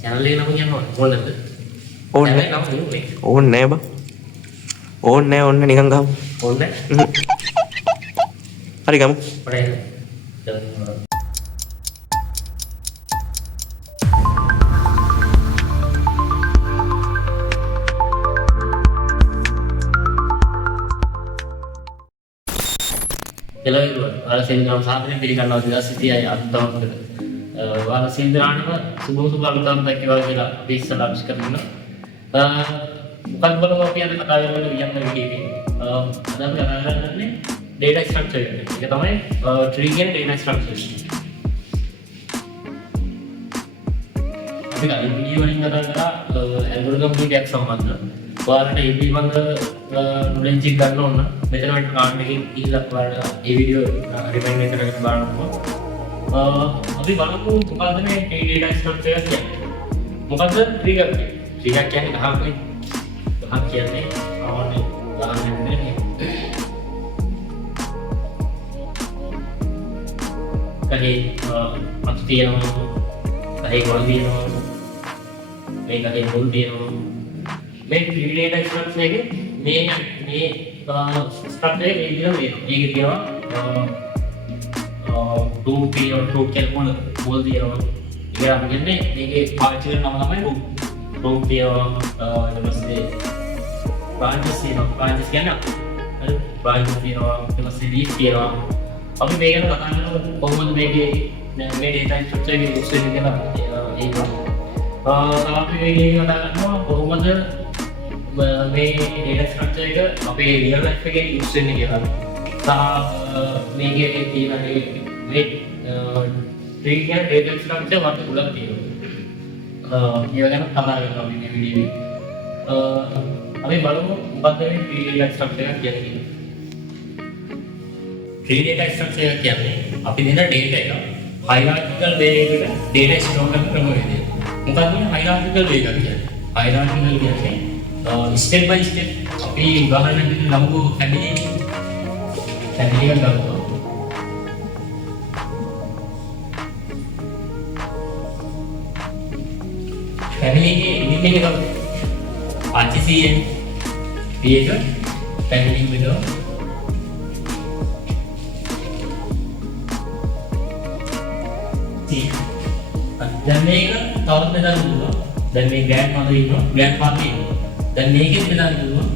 channel එක නම කියනවා ඕනද? ඕනේ නම නෙමෙයි. ඕනේ නෑ බං. ඕනේ නෑ ඔන්න නිකන් ගමු. ඕනේ. හරි ගමු. හොරයි. Hello everyone. Sindram Sadhana පිළිගන්නවා 2030යි අද දවසට. ඔයාලා සින්දරාණිව සුබ අලුතම් දැක්කවා කියලා අපි ඉස්සලා විශ් කරනවා. මොකක්ද බලමු අපි අද කතා කරන්න වියන්න විදිහේ. අද අපි කතා කරන්නේ data structure එක. ඒක තමයි tree කියන data structure. අපි අද වීඩියෝ වලින් කතා කරා algorithm එකක් සම්බන්ධව. ඔයාලට ඒ පිළිබඳ knowledge එක ගන්න ඕන. මෙතන වල කාඩ් එකකින් ගිහිල්ලා ඔයාලා ඒ වීඩියෝ රිමයින්ඩ් කරගෙන බලන්න. අපි බලමු මොකක්ද මේ data structure එක කියන්නේ. මොකක්ද tree එක කියන්නේ? tree එක කියන්නේ ගහක් නේ. ගහක් කියන්නේ ආවනේ ගහක් නෙමෙයි. කහේ අතු තියෙනවා. කහේ ගොඩ තියෙනවා. මේ කහේ මුල් තියෙනවා. මේ tree data structure එකේ මේ structure එක ඉදිරියට වෙනවා. මේක කියනවා root තියෙනවා root කියන්නේ මොකද තියෙනවා. ඒක අපි කියන්නේ මේකේ පාවිච්චි කරන නම තමයි root තියෙනවා. ඊට පස්සේ branches තියෙනවා. branches කියන්නේ හරි branches තියෙනවා. ඊට පස්සේ leaf තියෙනවා. අපි මේක ගැන කතා කරනකොට කොහොමද මේකේ මේ data structure එක use වෙන්නේ කියලා ඒක. අපි මේක කතා කරනවා කොහොමද මේ data structure එක අපේ real life එකේ use වෙන්නේ කියලා. මේකේ තියෙන මේ tree කියන data structure වට උලක් තියෙනවා. ඒ ගැන කතා කරනවා මේ වීඩියෝ එකේ. අපි බලමු මොකක්ද මේ tree data structure එක කියන්නේ. tree data structure එක කියන්නේ අපි දෙන data එක hierarchical way එකට data store කරන ක්‍රමවේදය. මොකක්ද මේ hierarchical way එක කියන්නේ? hierarchical කියන්නේ step by step අපි උදාහරණයක් විදිහට ලඟු family එකක් ගන්නවා. family එකේ ඉන්නේ එක ආච්චි සීයෙන් මේක family window දැන් මේක තවත් බෙදන්න පුළුවන්. දැන් මේ grandmother ඉන්නවා grandfather ඉන්නවා. දැන් මේකෙත් බෙදන්න පුළුවන්.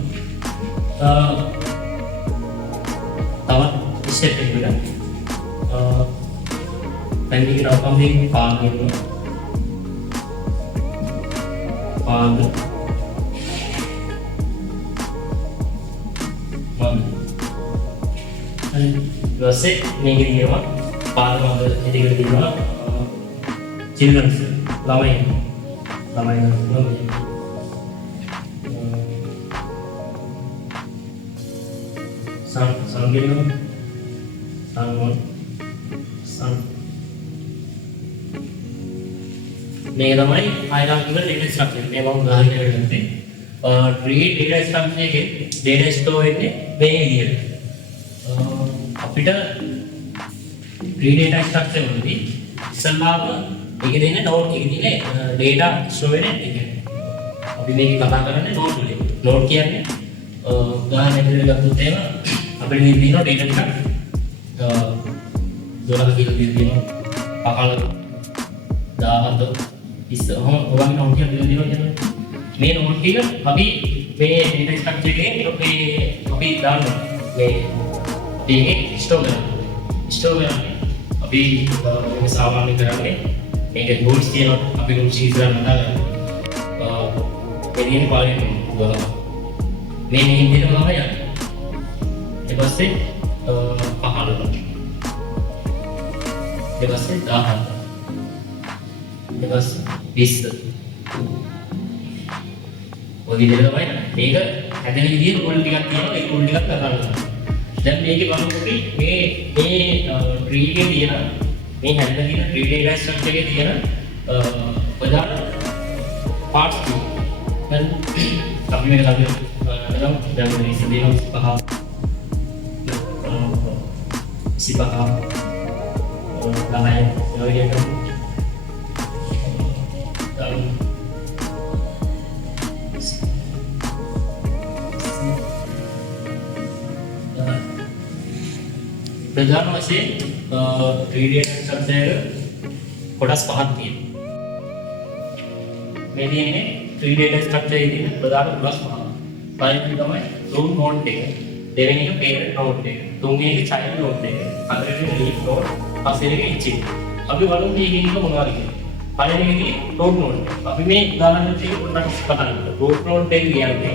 තවත් ස්ටෙප් එකකට family එක රවුම් father ඉන්නවා. father mother ඊපස්සේ මේකේ තියෙනවා father mother ඉදිරියට තියෙනවා children ළමයි son කියනවා son මේ තමයි hierarchical data structure. මේ මම උදාහරණයක් ගන්නේ. tree data structure එකේ data store වෙන්නේ මේ විදිහට. අපිට tree data structure වලදී ඉස්සල්ලාම මේකේ දෙන්නේ node එකේ තියෙන data store වෙන එක. අපි මේක කතා කරන්නේ node වලින්. node කියන්නේ උදාහරණයක් විදිහට ගත්තොත් එහෙම අපිට මේ තියෙන data ටික 12 කියලා තියෙනවා. 15 17 ඉස්සරහම ඔයගොල්ලෝ නෝට් එකක් දෙනවා කියන්නේ මේ නෝට් එක අපි මේ data structure එකේ අපි දානවා මේ මේක store කරනවා අපි මේක සාමාන්‍ය කරන්නේ මේක notes තියෙනවා අපි notes ඉස්සරහ නදාගන්නවා මේ දින පාඩේ මේ ඉන්දියන මම යන්නේ ඊට පස්සේ 15 ඊට පස්සේ 10 20 ඔය විදිහට තමයි මේක හැදෙන විදිහේ රූල් ටිකක් තියෙනවා ඒ රූල් ටිකක් කරලා දැන් මේකේ බලමුකෝ මේ ට්‍රී එකේ තියෙන මේ හැදෙන තියෙන ට්‍රී data structure එකේ තියෙන ප්‍රධාන parts ටික දැන් අපි මේක ළඟ දැන් මේ ඉස්සෙල්ලා සිපහ ළමයි ඔය විදිහට ප්‍රධාන වශයෙන් 3D data structure කොටස් පහක් තියෙනවා. මේ තියෙන්නේ 3D data structure එකේ තියෙන ප්‍රධාන කොටස් පහ. පළවෙනි තමයි root node එක, දෙවෙනි එක parent node එක, තුන්වෙනි එක child node එක, හතරවෙනි එක leaf node, පස්වෙනි එක inch එක. අපි බලමු මේකෙන් එක මොනවද කියලා. පළවෙනි එකේ root node. අපි මේ උදාහරණ දෙකක් පොඩ්ඩක් කතා කරමු. root node එක කියන්නේ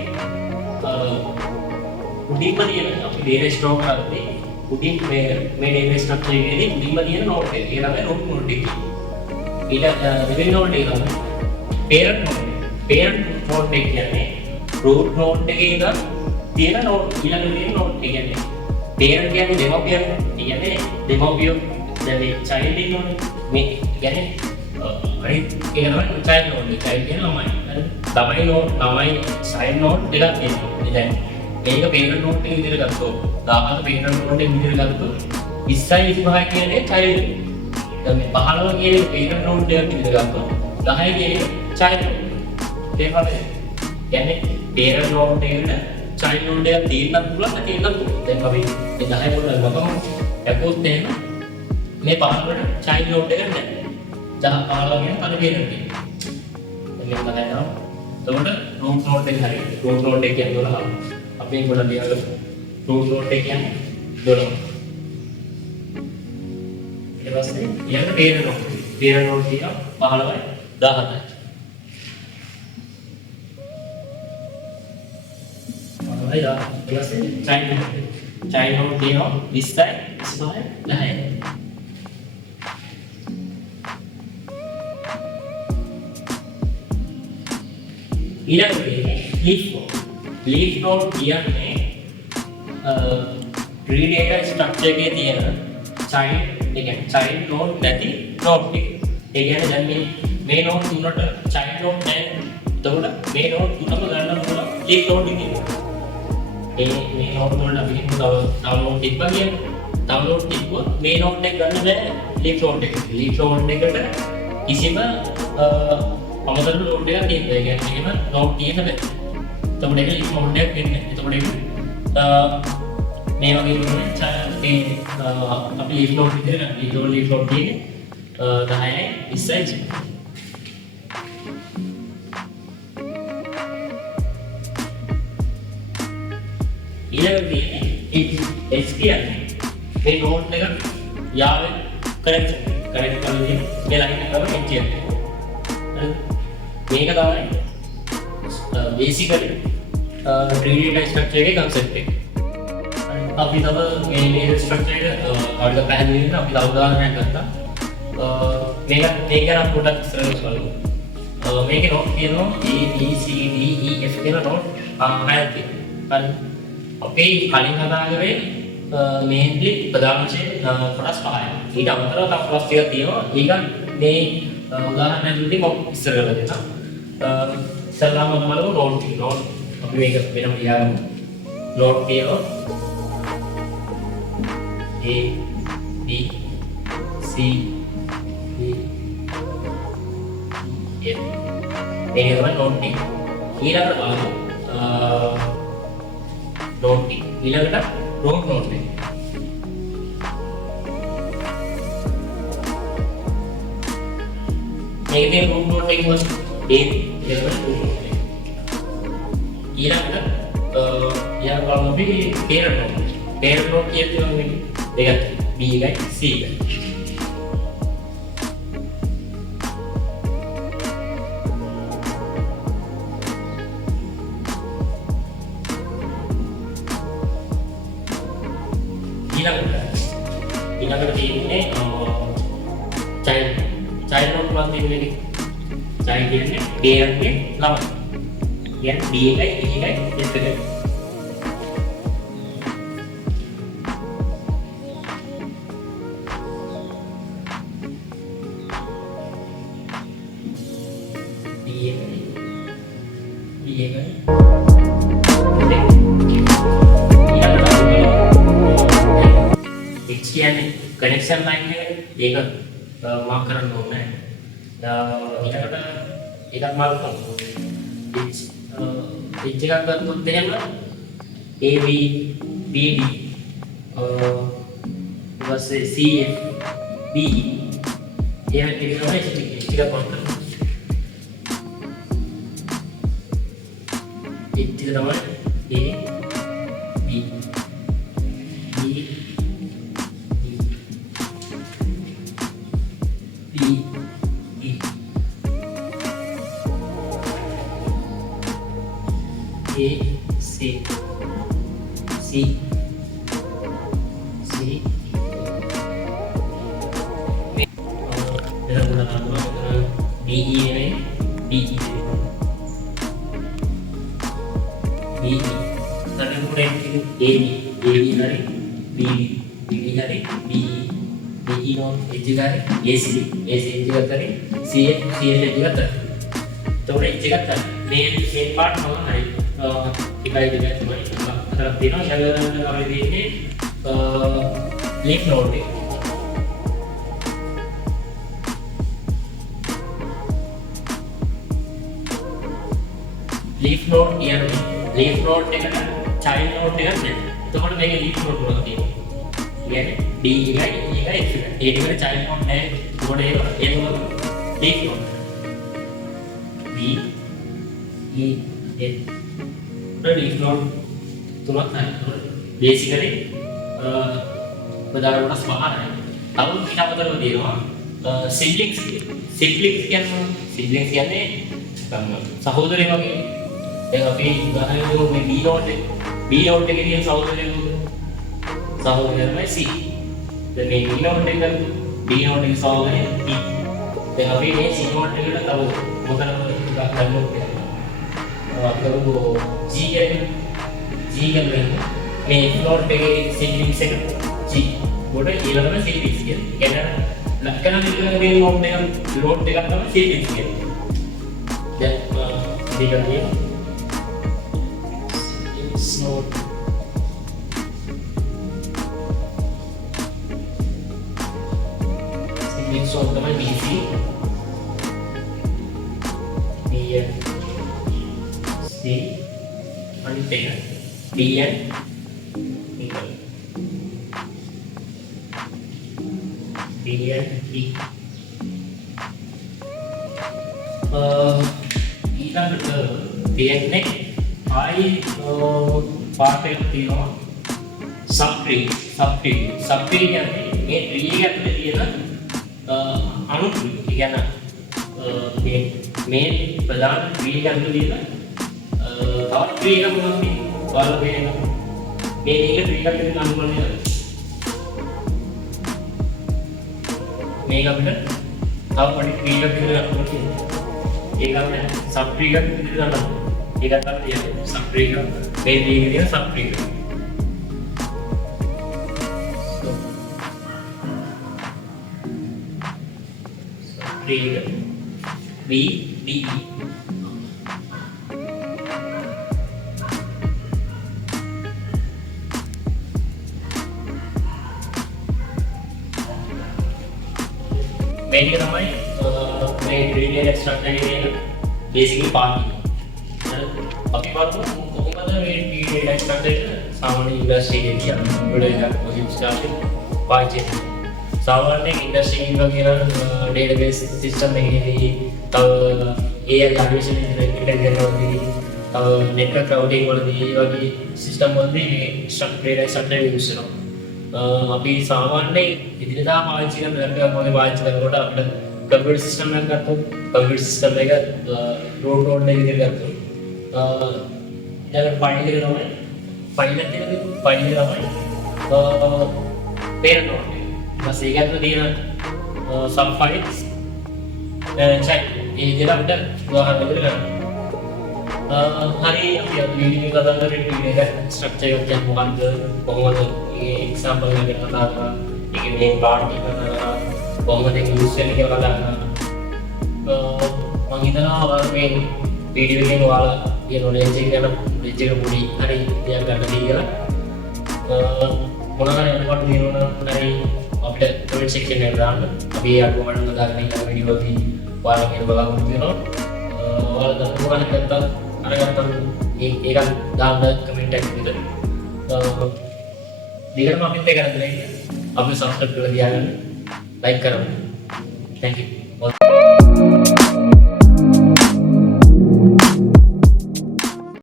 උඩින්ම තියෙන අපි data store කරද්දී උඩින් මේ data structure එකේදී උඩින්ම තියෙන node එක. ඒක තමයි root node එක. ඊට දෙවෙනි node එක තමයි parent node. parent node එක කියන්නේ root node එකේ ඉඳන් තියෙන node ඊළඟට තියෙන node එක කියන්නේ parent කියන්නේ දෙමව්පියන්. ඒ කියන්නේ දෙමව්පියෝ දැන් මේ child ඉන්නෝනේ. මේ කියන්නේ right ඒක තමයි child node එක. child කියන්නේ ළමයි. හරි. ළමයි node ළමයි child node දෙකක් තියෙනවා. දැන් මේක parent node එක විදිහට ගත්තොත් 10 parent node එක විදිහට ගත්තොත් 20යි 25යි කියන්නේ child. දැන් මේ 15 කියන්නේ parent node එකක් විදිහට ගත්තොත් 10 කියන්නේ child node. ඒක හරිද? කියන්නේ parent node එකට child node එකක් තියෙන්නත් පුළුවන් නැති වෙන්නත් පුළුවන්. දැන් අපි මේ 10 පොඩ්ඩක් බලමු. අපෝත් එහෙම මේ 15ට child node එකක් නැහැ. 10 15 කියන අර parent එක. දැන් මේක තමයි. එතකොට root node එක හරියට. root node එක කියන්නේ 12. අපි පොඩ්ඩක් ලියලා root node එක කියන්නේ 12. ඊට පස්සේ ඊළඟ parent node. parent node කියනවා 15යි 17යි. child node කියනවා 20යි 25යි 10යි. ඊළඟට leaf node. leaf node කියන්නේ 3D data structure එකේ තියෙන child ඒ කියන්නේ child node නැති node එක. ඒ කියන්නේ දැන් මේ node තුනට child node නැහැ. එතකොට මේ node තුනම ගන්න පුළුවන් leaf node එකේ. මේ node වලට අපි තව download ටිප්පා කියන්නේ. download ටිප්පුවා මේ node එක ගන්න බෑ leaf node එක. leaf node එකට කිසිම අමතර node එකක් තියෙන්න බෑ. ඒ කියන්නේ එහෙම node තියෙන්න බෑ. එතකොට ඒක leaf node එකක් වෙන්නේ. එතකොට ඒක මේ වගේ මේ අපි leaf node විදිහට ගන්න. leaf node තියෙන්නේ 10යි 20යි. ඊළඟට H කියන්නේ මේ node එක යාවෙන් connect කරලා තියෙන මේ line එක තමයි H කියන්නේ. මේක තමයි basically 3D data structure එකේ concept එක. අපි තව මේ structure එක වඩා පැහැදිලි වෙන්න අපි තව උදාහරණයක් ගත්තා. මේක ගැන පොඩ්ඩක් ඉස්සරහට බලමු. මේකේ node තියෙනවා A B C D E F කියන node 6ක් තියෙනවා. හරි. අපි කලින් කතා කරේ මේන්ලි ප්‍රධාන වශයෙන් කොටස් 5යි. ඊට අමතරව තව කොටස් ටිකක් තියෙනවා. ඒක මේ උදාහරණයකින් මම ඉස්සර කරලා දෙන්නම්. ඉස්සරහම බලමු node. අපි මේක වෙනම ලියාගමු. node තියෙනවා A B C D E F. මේක තමයි node එක. ඊළඟට බලමු node එක. ඊළඟට root node එක. මේකේ root node එක was A. ඊළඟට root node එක. ඊළඟට බලමු අපි parent node. parent node කියන්නේ මේ දෙකක් B එකයි C එකයි. ඊළඟට තියෙන්නේ child node වල තියෙන එක. child කියන්නේ parent ගේ ළමයි. කියන්නේ D එකයි E එකයි F එකයි. connection line එක මාක් කරන්න ඕනේ. ඊළඟට එකක් මාක් කරමු. එකක් ගත්තොත් එහෙම AB BD පස්සේ CF B එහෙම එක තමයි ටික කොන්ට ටික තමයි A B B B B A C C C dalam gunakan DE ini DE DE dan kemudian itu DE dari BB dari DE DE non juga dari AC juga dari CF juga dari kemudian juga dari main part mana dari kita juga cuma terhadap dino yang kali ini leaf node leaf node yang leaf node dengan child node dengan teman mereka leaf node berarti ya D kan E kan F kan A dengan child node nya kemudian itu leaf node B E N itu leaf node tulang kan basically benar-benar semangat tahu kita betul betul siblings kan nih සහෝදරය වගේ දැන් අපි උදාහරණයක් මේ B note එකේ තියෙන සහෝදරය තමයි C. දැන් මේ B note එක B note එකේ සහෝදරය B. දැන් අපි මේ C note එකට තව මොකක්ද ගන්නොත් අපිට G කියන්නේ මේ F note එකේ siblings එක G. මොකද ඊළඟට siblings කියන්නේ. කියන්නේ ලක්ෂණ දෙකේ note එකක් තමයි siblings කියන්නේ. Dan digabungin it's not siblings of teman BC dia C anten dia tinggal dia D ඊළඟට දෙන්නේ ආයි පාර්ට් එකක් තියෙනවා සබ්ට්‍රී කියන්නේ මේ ට්‍රී එක ඇතුලේ තියෙන අණු ට්‍රී. ඒ කියන්නේ මේ ප්‍රධාන ට්‍රී එක ඇතුලේ තියෙන තවත් ට්‍රී එකක් මොනවද තියෙන්නේ? ඔයාලා මේක ට්‍රී එකක් ඇතුලේ අණු වල නේද? මේක අපිට තව පොඩි ට්‍රී එකක් ඇතුලේ අණු වල තියෙනවා. एक आपने सब ट्री का कितने जाना एक आता है सब ट्री का मेन ट्री के लिए सब ट्री का सब ट्री का B D E मेरी का हमारी मैं ट्रेनिंग एक्सट्रैक्टर के लिए बेसिकली पार्किंग अभी बात कहूँगा तो मैं ट्रेनिंग एक्सट्रैक्टर सामान्य इंडस्ट्री के लिए बड़े पोजिशन स्टार्ट पाँच सामान्य इंडस्ट्री वगैरह डेटाबेस सिस्टम में तब AI एप्लीकेशन इंटीग्रेट होती तब नेटवर्क राउटिंग वाली वाली सिस्टम वाली स्ट्रक्चर एक्सट्रैक्टर यूज़ करो अभी सामान्य इतने दाम आज ही ना मेरे को मुझे बात चल रहा है कंप्यूटर सिस्टम में करता हूँ कंप्यूटर सिस्टम में का रोड में किधर करता हूँ अगर फाइल ले रहा हूँ फाइल ले रहा हूँ पेरेंट नोट बस एक तो दिया सब फाइल्स चेक ये जरा बेटर वहाँ पे कर hari video kata dari video kan structure yang bukan pengen ये example में kata ini part kata pengen yang user के kata mengira orang main video ini wala ये knowledge के ना knowledge के पूरी hari yang kata dia mana kan yang buat video ना hari after comment section में डालना अभी आपको mana kata ini video di wala के belakang video wala dan bukan kata අරගත්තම ඒකත් දාන්න කමෙන්ට් එකක් විතර. ඊළඟට මම හිතේ කරන්නේ අපේ සබ්ස්ක්‍රයිබ් කරලා තියාගන්න. ලයික් කරන්න. Thank you.